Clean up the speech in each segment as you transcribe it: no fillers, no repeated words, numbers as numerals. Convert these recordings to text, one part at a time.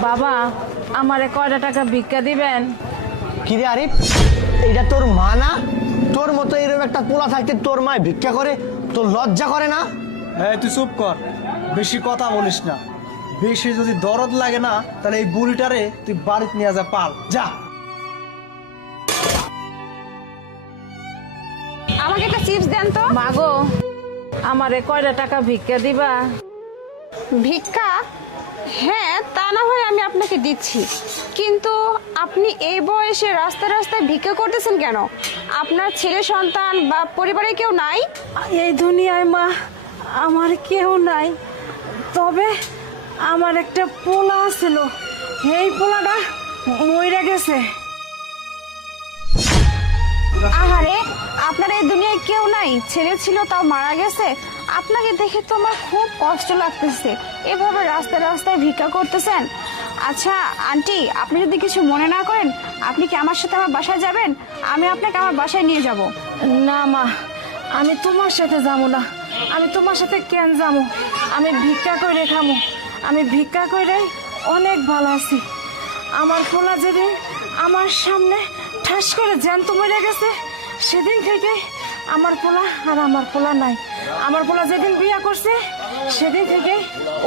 বাবা, আমারে কয়টা টাকা ভিক্ষা দিবেন? কিরে আরিফ, এইটা তোর মা না? তোর মতো এরকম একটা পোলা থাকতে তোর মায় ভিক্ষা করে, তোর লজ্জা করে না? হ্যাঁ, তুই চুপ কর, বেশি কথা বলিস না। বেশি যদি দরদ লাগে না, তাহলে এই বুড়িটারে তুই বাড়িতে নিয়ে যা, পাল যা। আমাকে একটা চিপস দেন তো। মাগো, আমারে কয়টা টাকা ভিক্ষা দিবা? ভিক্ষা? হ্যাঁ, তা না হয় আমি আপনাকে দিচ্ছি, কিন্তু আপনি এই বয়সে রাস্তায় রাস্তায় ভিক্ষা করতেছেন কেন? আপনার ছেলে সন্তান বা পরিবারে কেউ নাই? এই দুনিয়ায় মা আমার কেউ নাই, তবে আমার একটা পোলা ছিল, এই পোলাটা মইরা গেছে। আহারে, আপনার এই দুনিয়ায় কেউ নাই, ছেলে ছিল তাও মারা গেছে। আপনাকে দেখে তো আমার খুব কষ্ট লাগতেছে, এভাবে রাস্তায় রাস্তায় ভিক্ষা করতেছেন। আচ্ছা আন্টি, আপনি যদি কিছু মনে না করেন, আপনি কি আমার সাথে আমার বাসায় যাবেন? আমি আপনাকে আমার বাসায় নিয়ে যাব। না মা, আমি তোমার সাথে যাবো না। আমি তোমার সাথে কেন যাবো? আমি ভিক্ষা করে খামো। আমি ভিক্ষা করে অনেক ভালো আছি। আমার পোলা যেদিন আমার সামনে ঠাস করে জ্যান্ত মরে গেছে, সেদিন থেকে আমার পোলা আর আমার পোলা নাই। আমার পোলা যেদিন বিয়া করছে, সেদিন থেকে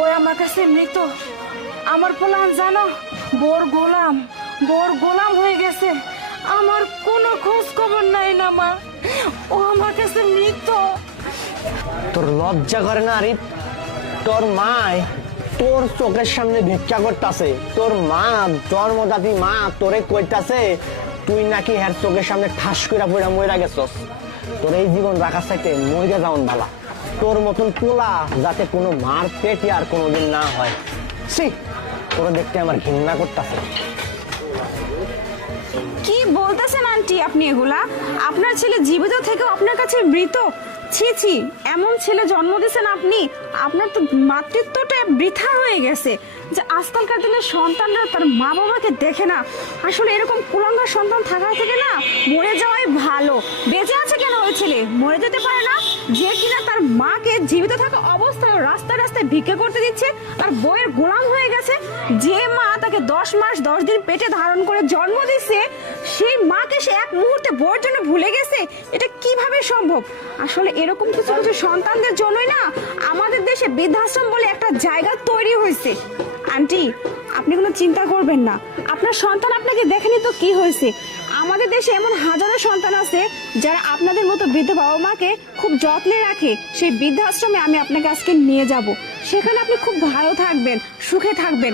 ওই আমার কাছে মৃত। আমার পোলা জানো, বোর গোলাম হয়ে গেছে। আমার কোনো খোঁজ খবর নাই না মা, ও আমার কাছে মৃত। তোর লজ্জা করে না আরিফ? তোর মায় তোর চোখের সামনে ভিক্ষা করতেছে। তোর মা, জন্মদাতি মা তোরে কইতাছে তুই নাকি হ্যার চোখের সামনে ঠাস করে পড়া মইরা গেছস। তোর এই জীবন রাখার চাইতে মইরা যাওন ভালা। তোর মতন পোলা যাতে কোনো মার পেটে আর কোনোদিন না হয়। সি, তোরা দেখতে আমার ঘৃণা করতেছে। কি বলতেছেন আন্টি আপনি এগুলা? আপনার ছেলে জীবিত থেকেও আপনার কাছে মৃত? ছি ছি, এমন ছেলে জন্ম দিয়েছেন আপনি। আপনার তো মাতৃত্বটা বৃথা হয়ে গেছে। যে আজকালকার দিনের সন্তানরা তার মা বাবাকে দেখে না। আসলে এরকম কুলাঙ্গার সন্তান থাকার থেকে না মরে যাওয়াই ভালো। বেঁচে আছে কেন ওই ছেলে? মরে যেতে পারে না? যে কিনা তার মাকে জীবিত থাকা অবস্থায় রাস্তায় রাস্তায় ভিক্ষা করতে দিচ্ছে, তার বইয়ের গোলাম হয়ে গেছে। যে মা তাকে 10 মাস 10 দিন পেটে ধারণ করে জন্ম দিচ্ছে, সেই মাকে সে এক মুহূর্তে বউয়ের জন্য ভুলে গেছে। এটা কিভাবে সম্ভব? আসলে এরকম কিছু কিছু সন্তানদের জন্যই না আমাদের দেশে বৃদ্ধাশ্রম বলে একটা জায়গা তৈরি হয়েছে। আন্টি, আপনি কোনো চিন্তা করবেন না, আপনার সন্তান আপনাকে দেখেনি তো কি হয়েছে। আমাদের দেশে এমন হাজারো সন্তান আছে যারা আপনাদের মতো বৃদ্ধ বাবা মাকে খুব যত্নে রাখে। সেই বৃদ্ধাশ্রমে আমি আপনাকে আজকে নিয়ে যাব, সেখানে আপনি খুব ভালো থাকবেন, সুখে থাকবেন।